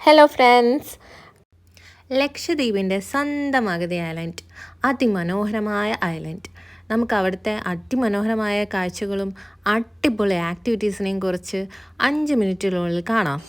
Hello friends, ലക്ഷദ്വീപിൻ്റെ സ്വന്തം അഗതി island, അതിമനോഹരമായ ഐലൻഡ്. നമുക്ക് അവിടുത്തെ അതിമനോഹരമായ കാഴ്ചകളും അടിപൊളി ആക്ടിവിറ്റീസിനെയും കുറിച്ച് 5 മിനിറ്റിനുള്ളിൽ കാണാം.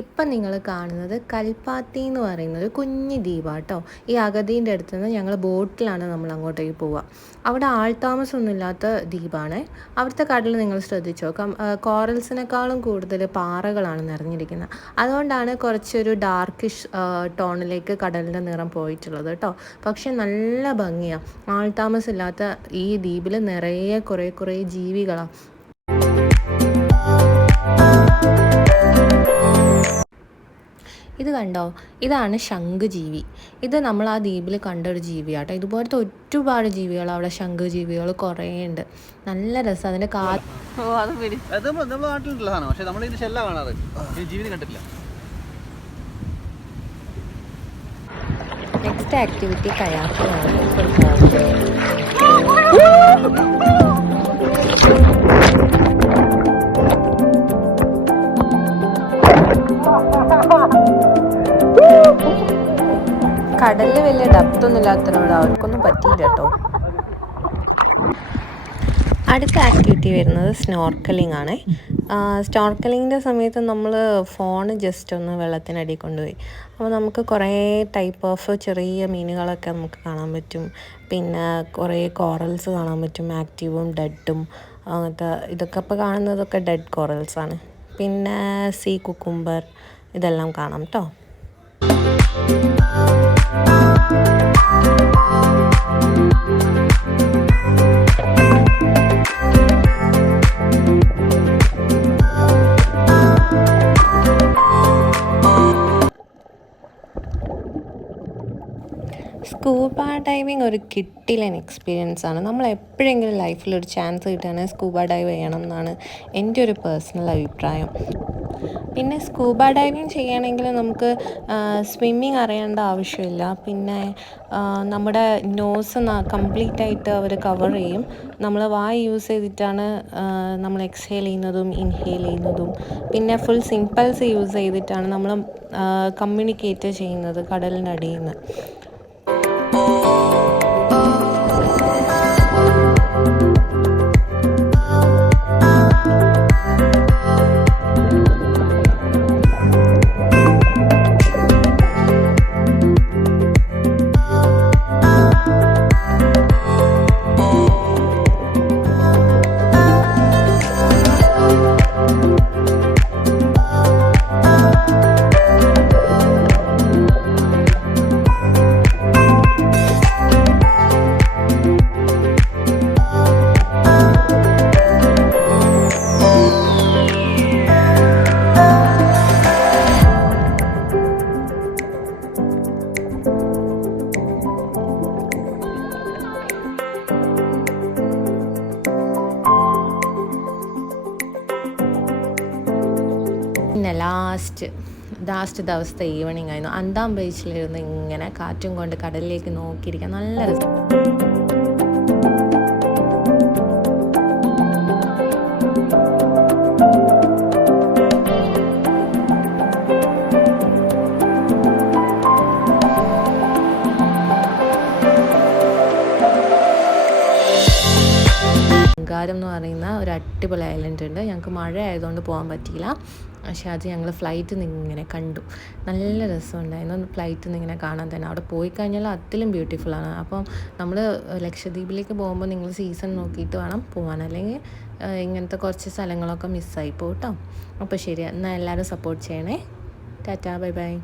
ഇപ്പം നിങ്ങൾ കാണുന്നത് കൽപ്പാത്തി എന്ന് പറയുന്നത് കുഞ്ഞു ദ്വീപാട്ടോ. ഈ അഗതീൻ്റെ അടുത്ത് നിന്ന് ഞങ്ങൾ ബോട്ടിലാണ് നമ്മൾ അങ്ങോട്ടേക്ക് പോവുക. അവിടെ ആൾത്താമസമൊന്നുമില്ലാത്ത ദ്വീപാണ്. അവിടുത്തെ കടൽ നിങ്ങൾ ശ്രദ്ധിച്ചോ, കോറൽസിനേക്കാളും കൂടുതൽ പാറകളാണ് നിറഞ്ഞിരിക്കുന്നത്. അതുകൊണ്ടാണ് കുറച്ചൊരു ഡാർക്കിഷ് ടോണിലേക്ക് കടലിൻ്റെ നിറം പോയിട്ടുള്ളത് കേട്ടോ. പക്ഷെ നല്ല ഭംഗിയാണ്. ആൾത്താമസമില്ലാത്ത ഈ ദ്വീപിൽ നിറയെ കുറേ ജീവികളാണ്. ഇത് കണ്ടോ, ഇതാണ് ശംഖുജീവി. ഇത് നമ്മൾ ആ ദ്വീപിൽ കണ്ടൊരു ജീവിയാട്ടോ. ഇതുപോലത്തെ ഒരുപാട് ജീവികൾ അവിടെ, ശംഖുജീവികൾ കുറേ ഉണ്ട്. നല്ല രസം. അതിൻ്റെ നെക്സ്റ്റ് ആക്ടിവിറ്റി കയാക്കിംഗ് ആണ്. കടലിൽ വലിയ ഡെപ്തൊന്നും ഇല്ലാത്തതിനോട് അവർക്കൊന്നും പറ്റിയില്ല കേട്ടോ. അടുത്ത ആക്ടിവിറ്റി വരുന്നത് സ്നോർക്കലിംഗ് ആണ്. സ്നോർക്കലിങ്ങിൻ്റെ സമയത്ത് നമ്മൾ ഫോൺ ജസ്റ്റ് ഒന്ന് വെള്ളത്തിനടി കൊണ്ടുപോയി. അപ്പോൾ നമുക്ക് കുറേ ടൈപ്പ് ഓഫ് ചെറിയ മീനുകളൊക്കെ നമുക്ക് കാണാൻ പറ്റും. പിന്നെ കുറേ കോറൽസ് കാണാൻ പറ്റും, ആക്റ്റീവും ഡെഡും. അങ്ങനത്തെ ഇതൊക്കെ ഇപ്പോൾ കാണുന്നതൊക്കെ ഡെഡ് കോറൽസാണ്. പിന്നെ സീ കുക്കുംബർ, ഇതെല്ലാം കാണാം കേട്ടോ. സ്കൂബ ഡൈവിങ് ഒരു കിട്ടിലൻ എക്സ്പീരിയൻസ് ആണ്. നമ്മൾ എപ്പോഴെങ്കിലും ലൈഫിൽ ഒരു ചാൻസ് കിട്ടുകയാണെങ്കിൽ സ്കൂബ ഡൈവ് ചെയ്യണം എന്നാണ് എൻ്റെ ഒരു പേഴ്സണൽ അഭിപ്രായം. പിന്നെ സ്കൂബ ഡൈവിങ് ചെയ്യുകയാണെങ്കിൽ നമുക്ക് സ്വിമ്മിങ് അറിയേണ്ട ആവശ്യമില്ല. പിന്നെ നമ്മുടെ നോസ് കംപ്ലീറ്റ് ആയിട്ട് അവർ കവർ ചെയ്യും. നമ്മൾ വായ യൂസ് ചെയ്തിട്ടാണ് നമ്മൾ എക്സ്ഹേൽ ചെയ്യുന്നതും ഇൻഹേൽ ചെയ്യുന്നതും. പിന്നെ ഫുൾ സിംപിൾസ് യൂസ് ചെയ്തിട്ടാണ് നമ്മൾ കമ്മ്യൂണിക്കേറ്റ് ചെയ്യുന്നത് കടലിൻ്റെ അടിയിൽ നിന്ന്. പിന്നെ ലാസ്റ്റ് ദിവസത്തെ ഈവനിങ് ആയിരുന്നു. അന്താം ബീച്ചിലിരുന്ന് ഇങ്ങനെ കാറ്റും കൊണ്ട് കടലിലേക്ക് നോക്കിയിരിക്കാൻ നല്ല രസം. എന്ന് പറയുന്ന ഒരു അടിപൊളി ഐലൻഡ് ഉണ്ട്. ഞങ്ങൾക്ക് മഴ ആയതുകൊണ്ട് പോകാൻ പറ്റിയില്ല. പക്ഷെ അത് ഞങ്ങൾ ഫ്ലൈറ്റിൽ നിന്ന് ഇങ്ങനെ കണ്ടു. നല്ല രസമുണ്ടായിരുന്നു ഫ്ലൈറ്റിൽ നിന്ന് ഇങ്ങനെ കാണാൻ തന്നെ. അവിടെ പോയി കഴിഞ്ഞാൽ അതിലും ബ്യൂട്ടിഫുള്ളാണ്. അപ്പം നമ്മൾ ലക്ഷദ്വീപിലേക്ക് പോകുമ്പോൾ നിങ്ങൾ സീസൺ നോക്കിയിട്ട് വേണം പോകാൻ, അല്ലെങ്കിൽ ഇങ്ങനത്തെ കുറച്ച് സ്ഥലങ്ങളൊക്കെ മിസ്സായി പോട്ടോ. അപ്പോൾ ശരി, എന്നാൽ എല്ലാവരും സപ്പോർട്ട് ചെയ്യണേ. Tata, bye bye.